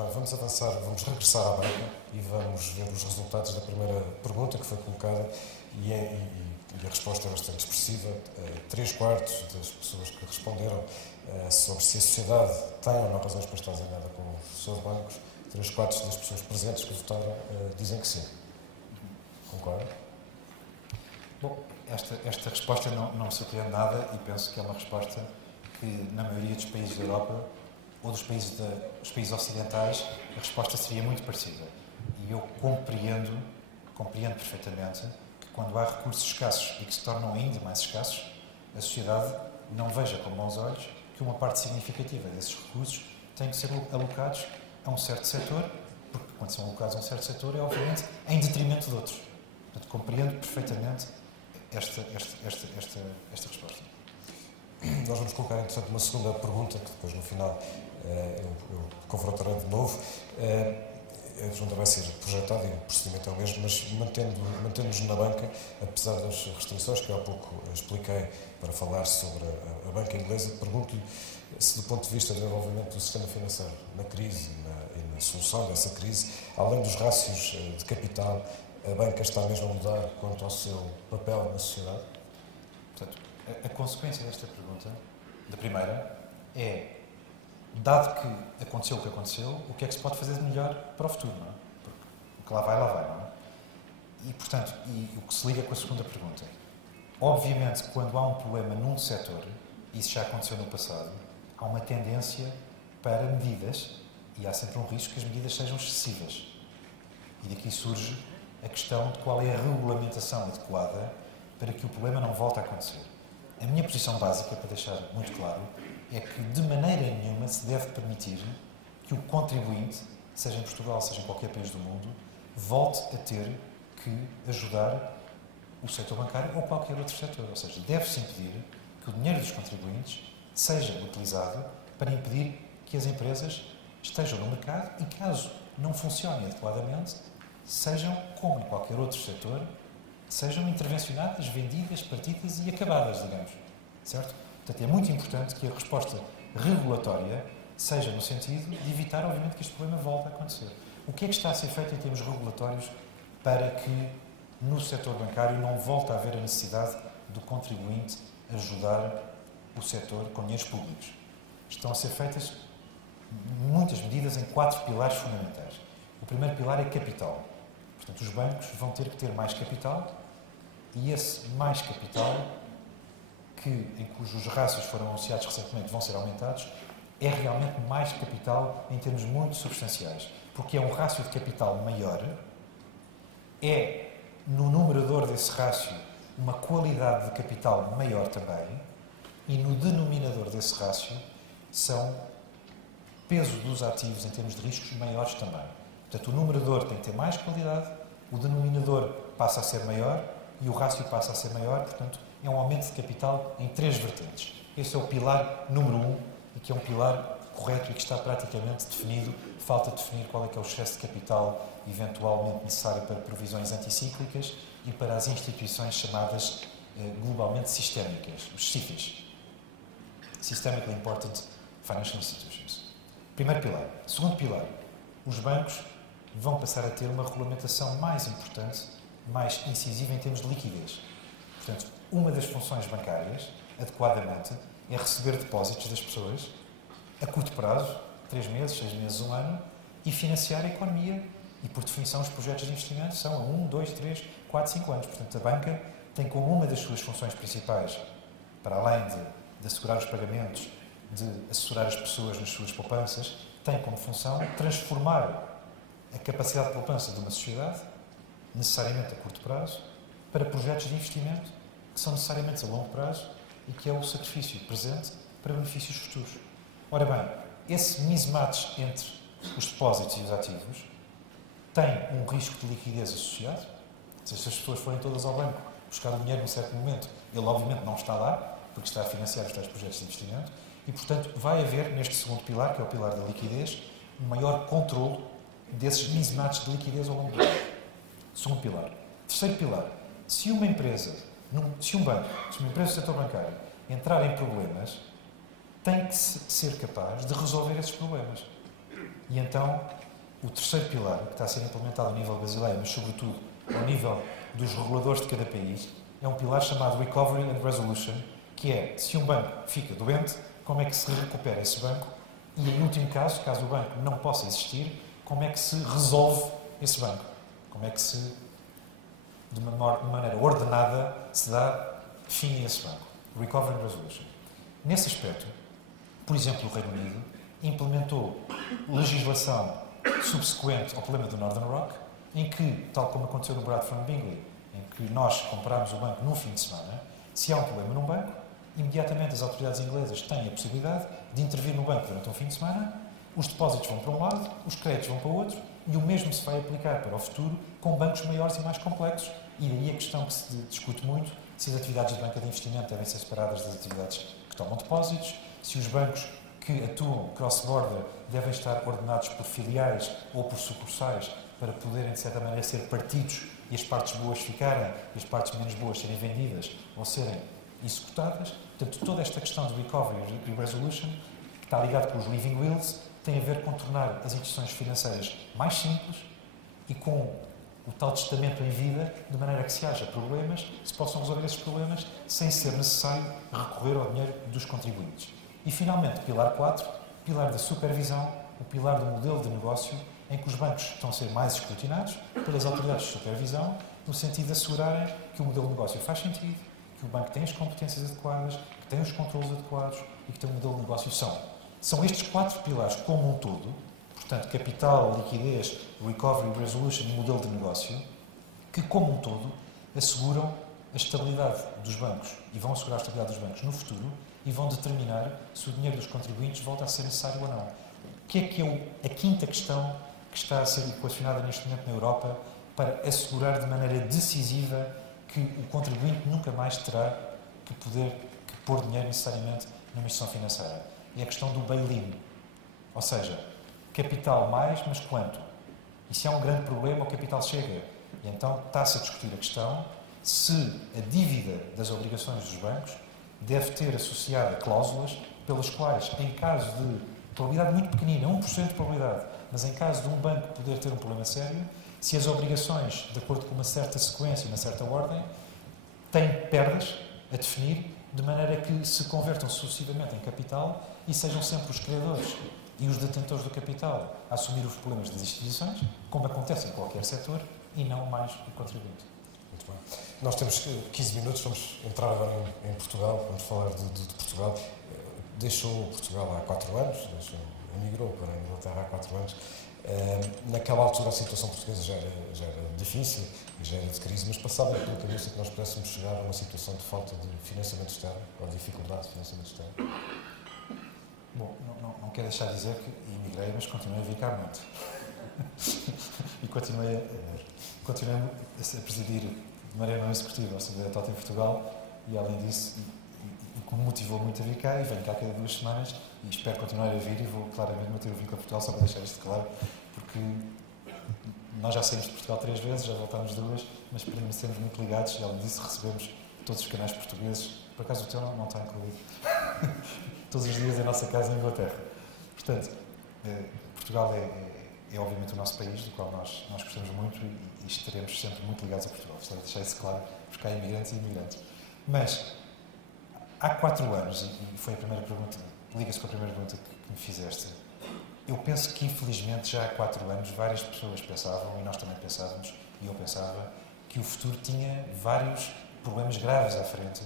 Bem, vamos avançar, vamos regressar à banca e vamos ver os resultados da primeira pergunta que foi colocada e a resposta é bastante expressiva. 3/4 das pessoas que responderam sobre se a sociedade tem ou não razões para estar zangada com os seus bancos, 3/4 das pessoas presentes que votaram dizem que sim. Concorda? Bom, esta resposta não me surpreende nada e penso que é uma resposta que, na maioria dos países da Europa ou dos países ocidentais, a resposta seria muito parecida. E eu compreendo perfeitamente que quando há recursos escassos e que se tornam ainda mais escassos, a sociedade não veja com bons olhos que uma parte significativa desses recursos tem que ser alocados a um certo setor, porque quando são alocados a um certo setor é, obviamente, em detrimento de outros. Portanto, compreendo perfeitamente esta resposta. Nós vamos colocar, entretanto, uma segunda pergunta, que depois, no final, eu confrontarei de novo. A pergunta vai ser projetada e o procedimento é o mesmo, mas mantendo-nos na banca, apesar das restrições que eu há pouco expliquei para falar sobre a banca inglesa, pergunto-lhe se, do ponto de vista do desenvolvimento do sistema financeiro, na crise e na solução dessa crise, além dos rácios de capital, a banca está mesmo a mudar quanto ao seu papel na sociedade? Portanto, a consequência desta pergunta, da primeira, é, dado que aconteceu o que aconteceu, o que é que se pode fazer de melhor para o futuro, não é? Porque o que lá vai, não é? E, portanto, o que se liga com a segunda pergunta, obviamente, quando há um problema num setor, e isso já aconteceu no passado, há uma tendência para medidas, e há sempre um risco que as medidas sejam excessivas. E daqui surge a questão de qual é a regulamentação adequada para que o problema não volte a acontecer. A minha posição básica, para deixar muito claro, é que de maneira nenhuma se deve permitir que o contribuinte, seja em Portugal, seja em qualquer país do mundo, volte a ter que ajudar o setor bancário ou qualquer outro setor. Ou seja, deve-se impedir que o dinheiro dos contribuintes seja utilizado para impedir que as empresas estejam no mercado e, caso não funcionem adequadamente, sejam, como em qualquer outro setor, sejam intervencionadas, vendidas, partidas e acabadas, digamos. Certo? Portanto, é muito importante que a resposta regulatória seja no sentido de evitar, obviamente, que este problema volte a acontecer. O que é que está a ser feito em termos regulatórios para que no setor bancário não volte a haver a necessidade do contribuinte ajudar o setor com dinheiros públicos? Estão a ser feitas muitas medidas em 4 pilares fundamentais. O primeiro pilar é capital. Portanto, os bancos vão ter que ter mais capital e esse mais capital, em cujos rácios foram anunciados recentemente vão ser aumentados, é realmente mais capital em termos muito substanciais. Porque é um rácio de capital maior, é no numerador desse rácio uma qualidade de capital maior também e no denominador desse rácio são peso dos ativos em termos de riscos maiores também. Portanto, o numerador tem que ter mais qualidade, o denominador passa a ser maior e o rácio passa a ser maior, portanto, é um aumento de capital em 3 vertentes. Esse é o pilar número 1 e que é um pilar correto e que está praticamente definido. Falta definir qual é que é o excesso de capital eventualmente necessário para provisões anticíclicas e para as instituições chamadas globalmente sistémicas, os SIFIs. Systemically Important Financial Institutions. Primeiro pilar. Segundo pilar, os bancos vão passar a ter uma regulamentação mais importante, mais incisiva em termos de liquidez. Portanto, uma das funções bancárias, adequadamente, é receber depósitos das pessoas a curto prazo, 3 meses, 6 meses, 1 ano, e financiar a economia. E, por definição, os projetos de investimento são a 1, 2, 3, 4, 5 anos. Portanto, a banca tem como uma das suas funções principais, para além de assegurar os pagamentos, de assessorar as pessoas nas suas poupanças, tem como função transformar a capacidade de poupança de uma sociedade, necessariamente a curto prazo, para projetos de investimento que são necessariamente a longo prazo e que é o sacrifício presente para benefícios futuros. Ora bem, esse mismatch entre os depósitos e os ativos tem um risco de liquidez associado. Se as pessoas forem todas ao banco buscar o dinheiro num certo momento, ele obviamente não está lá, porque está a financiar os tais projetos de investimento, e portanto vai haver neste segundo pilar, que é o pilar da liquidez, um maior controle desses mismatches de liquidez ao longo do tempo. Segundo pilar. Terceiro pilar. Se uma empresa, se um banco, se uma empresa do setor bancário entrar em problemas, tem que ser capaz de resolver esses problemas. E então, o terceiro pilar, que está a ser implementado a nível brasileiro, mas sobretudo ao nível dos reguladores de cada país, é um pilar chamado Recovery and Resolution, que é, se um banco fica doente, como é que se recupera esse banco e, em último caso, caso o banco não possa existir, como é que se resolve esse banco? Como é que se, de maneira ordenada, se dá fim a esse banco? Recovery and Resolution. Nesse aspecto, por exemplo, o Reino Unido implementou legislação subsequente ao problema do Northern Rock, em que, tal como aconteceu no Bradford Bingley, em que nós comprámos o banco num fim de semana, se há um problema num banco, imediatamente as autoridades inglesas têm a possibilidade de intervir no banco durante um fim de semana, os depósitos vão para um lado, os créditos vão para o outro, e o mesmo se vai aplicar para o futuro com bancos maiores e mais complexos. E daí a questão que se discute muito, se as atividades de banca de investimento devem ser separadas das atividades que tomam depósitos, se os bancos que atuam cross-border devem estar ordenados por filiais ou por sucursais para poderem, de certa maneira, ser partidos e as partes boas ficarem e as partes menos boas serem vendidas ou serem executadas. Portanto, toda esta questão de recovery e resolution, que está ligado com os living wills, tem a ver com tornar as instituições financeiras mais simples e com o tal testamento em vida, de maneira que, se haja problemas, se possam resolver esses problemas sem ser necessário recorrer ao dinheiro dos contribuintes. E, finalmente, pilar 4, pilar da supervisão, o pilar do modelo de negócio, em que os bancos estão a ser mais escrutinados pelas autoridades de supervisão, no sentido de assegurarem que o modelo de negócio faz sentido, que o banco tem as competências adequadas, que tem os controlos adequados e que tem um modelo de negócio são. São estes 4 pilares como um todo, portanto, capital, liquidez, recovery, resolution e modelo de negócio, que como um todo asseguram a estabilidade dos bancos e vão assegurar a estabilidade dos bancos no futuro e vão determinar se o dinheiro dos contribuintes volta a ser necessário ou não. O que é a quinta questão que está a ser equacionada neste momento na Europa para assegurar de maneira decisiva que o contribuinte nunca mais terá que pôr dinheiro necessariamente numa instituição financeira? É a questão do bail-in. Ou seja, capital mais, mas quanto? E se há um grande problema, o capital chega. E então está-se a discutir a questão se a dívida das obrigações dos bancos deve ter associada cláusulas pelas quais, em caso de probabilidade muito pequenina, 1% de probabilidade, mas em caso de um banco poder ter um problema sério, se as obrigações, de acordo com uma certa sequência, uma certa ordem, têm perdas a definir, de maneira que se convertam sucessivamente em capital e sejam sempre os credores e os detentores do capital a assumir os problemas das instituições, como acontece em qualquer setor, e não mais o contribuinte. Muito bem. Nós temos 15 minutos, vamos entrar agora em Portugal, vamos falar de Portugal. Deixou Portugal há 4 anos, emigrou para a Inglaterra há 4 anos. Naquela altura a situação portuguesa já era difícil, já era de crise, mas passava pela cabeça que nós pudéssemos chegar a uma situação de falta de financiamento externo, ou de dificuldade de financiamento externo. Bom, não quero deixar de dizer que emigrei, mas continuei a vir cá muito. E continuei a presidir de maneira não executiva a Assembleia Total em Portugal e, além disso, o que me motivou muito a vir cá, e venho cá cada 2 semanas e espero continuar a vir e vou claramente manter o vínculo a Portugal, só para deixar isto claro, porque nós já saímos de Portugal 3 vezes, já voltámos 2, mas permanecemos muito ligados e, além disso, recebemos todos os canais portugueses. Por acaso o teu não está incluído. Todos os dias em nossa casa em Inglaterra. Portanto, Portugal é obviamente o nosso país, do qual nós gostamos muito e estaremos sempre muito ligados a Portugal. Gostava de deixar isso claro, porque há imigrantes e imigrantes. Mas, há 4 anos, e foi a primeira pergunta, liga-se com a primeira pergunta que me fizeste, eu penso que, infelizmente, já há 4 anos, várias pessoas pensavam, e nós também pensávamos, e eu pensava, que o futuro tinha vários problemas graves à frente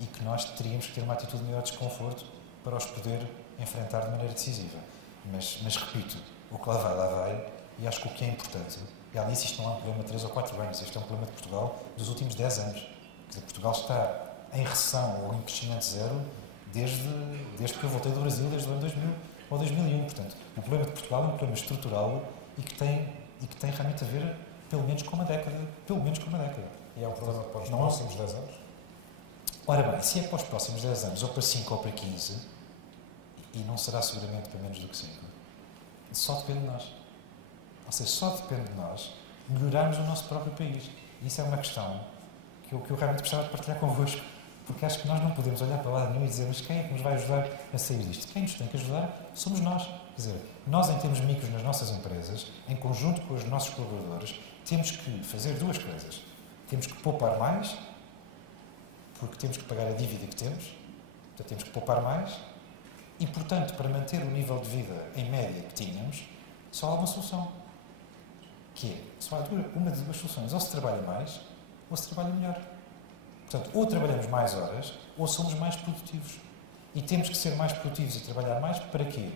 e que nós teríamos que ter uma atitude de maior desconforto para os poder enfrentar de maneira decisiva. Mas repito, o que lá vai, e acho que o que é importante, e além disso isto não é um problema de 3 ou 4 anos, isto é um problema de Portugal dos últimos 10 anos. Quer dizer, Portugal está em recessão ou em crescimento zero desde que eu voltei do Brasil, desde o ano 2000 ou 2001. Portanto, o problema de Portugal é um problema estrutural e que tem realmente a ver pelo menos com uma década. E é um problema para os próximos 10 anos? Ora bem, se é para os próximos 10 anos, ou para 5 ou para 15, e não será seguramente para menos do que 5, só depende de nós. Ou seja, só depende de nós melhorarmos o nosso próprio país. E isso é uma questão que eu realmente gostava de partilhar convosco, porque acho que nós não podemos olhar para lá nenhum e dizer, mas quem é que nos vai ajudar a sair disto? Quem nos tem que ajudar somos nós. Quer dizer, nós, em termos micros nas nossas empresas, em conjunto com os nossos colaboradores, temos que fazer duas coisas. Temos que poupar mais, porque temos que pagar a dívida que temos, portanto, temos que poupar mais, e, portanto, para manter o nível de vida em média que tínhamos, só há uma solução, que é, só há uma de duas soluções, ou se trabalha mais, ou se trabalha melhor. Portanto, ou trabalhamos mais horas, ou somos mais produtivos. E temos que ser mais produtivos e trabalhar mais para quê?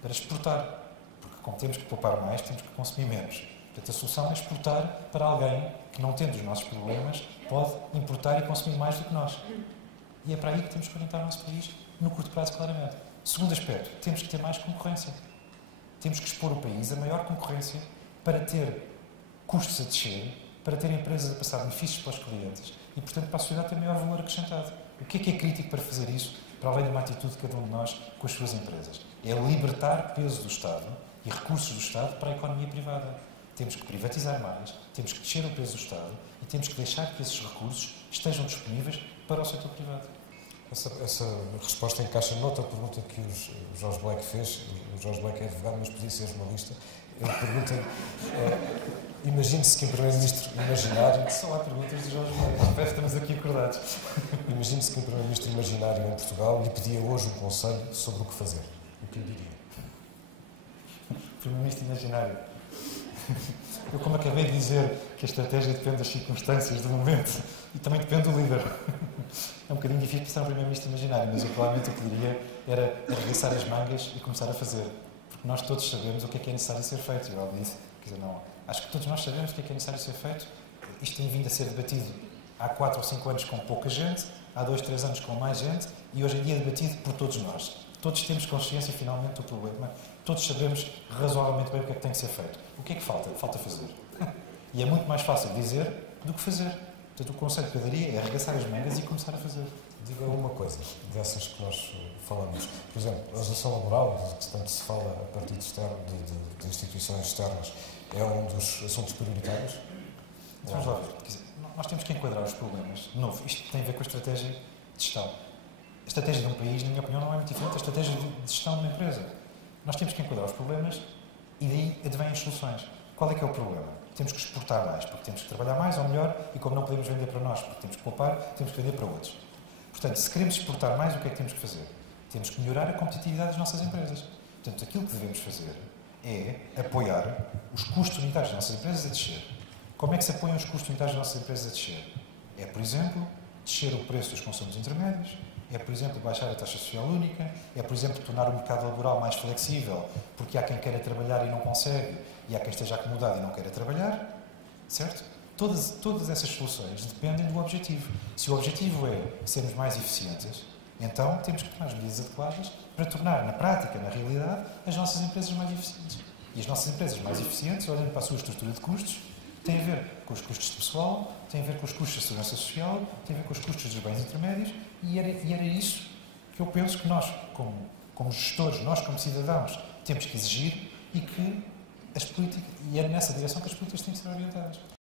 Para exportar. Porque, como temos que poupar mais, temos que consumir menos. Portanto, a solução é exportar para alguém que, não tendo os nossos problemas, pode importar e consumir mais do que nós. E é para aí que temos que orientar o nosso país, no curto prazo, claramente. Segundo aspecto, temos que ter mais concorrência. Temos que expor o país a maior concorrência para ter custos a descer, para ter empresas a passar benefícios para os clientes e, portanto, para a sociedade ter maior valor acrescentado. O que é crítico para fazer isso, para além de uma atitude de cada um de nós com as suas empresas? É libertar peso do Estado e recursos do Estado para a economia privada. Temos que privatizar mais, temos que descer o peso do Estado e temos que deixar que esses recursos estejam disponíveis para o setor privado. Essa resposta encaixa noutra pergunta que o Jorge Black fez. O Jorge Black é advogado, mas podia ser jornalista. Ele pergunta, imagine-se que um primeiro-ministro imaginário... Só há perguntas de Jorge Black, parece que estamos aqui acordados. Imagine-se que um primeiro-ministro imaginário em Portugal lhe pedia hoje um conselho sobre o que fazer. O que lhe diria? Primeiro-ministro imaginário. Eu, como acabei de dizer que a estratégia depende das circunstâncias do momento e também depende do líder. É um bocadinho difícil pensar um primeiro-ministro imaginário, mas eu provavelmente o que diria era arregaçar as mangas e começar a fazer. Porque nós todos sabemos o que é necessário ser feito. Eu disse, quer dizer, não, acho que todos nós sabemos o que é necessário ser feito. Isto tem vindo a ser debatido há 4 ou 5 anos com pouca gente, há 2, 3 anos com mais gente e hoje em dia é debatido por todos nós. Todos temos consciência, finalmente, do problema. Todos sabemos razoavelmente bem o que é que tem que ser feito. O que é que falta? Falta fazer. E é muito mais fácil dizer do que fazer. Portanto, o conselho que eu daria é arregaçar as mangas e começar a fazer. Diga uma coisa dessas que nós falamos. Por exemplo, a legislação laboral, que tanto se fala a partir de instituições externas, é um dos assuntos prioritários? Então, vamos lá ver. Quer dizer, nós temos que enquadrar os problemas. De novo, isto tem a ver com a estratégia de gestão. A estratégia de um país, na minha opinião, não é muito diferente da estratégia de gestão de uma empresa. Nós temos que enquadrar os problemas e daí advêm as soluções. Qual é que é o problema? Temos que exportar mais, porque temos que trabalhar mais ou melhor, e como não podemos vender para nós, porque temos que poupar, temos que vender para outros. Portanto, se queremos exportar mais, o que é que temos que fazer? Temos que melhorar a competitividade das nossas empresas. Portanto, aquilo que devemos fazer é apoiar os custos unitários das nossas empresas a descer. Como é que se apoiam os custos unitários das nossas empresas a descer? É, por exemplo, descer o preço dos consumos intermédios, é, por exemplo, baixar a taxa social única, é, por exemplo, tornar o mercado laboral mais flexível, porque há quem queira trabalhar e não consegue, e há quem esteja acomodado e não queira trabalhar, certo? Todas essas soluções dependem do objetivo. Se o objetivo é sermos mais eficientes, então temos que tomar as medidas adequadas para tornar, na prática, na realidade, as nossas empresas mais eficientes. E as nossas empresas mais eficientes, olhando para a sua estrutura de custos, têm a ver com os custos de pessoal, têm a ver com os custos da segurança social, têm a ver com os custos dos bens intermédios, e era isso que eu penso que nós, como gestores, nós como cidadãos, temos que exigir e que as políticas, e é nessa direção que as políticas têm que ser orientadas.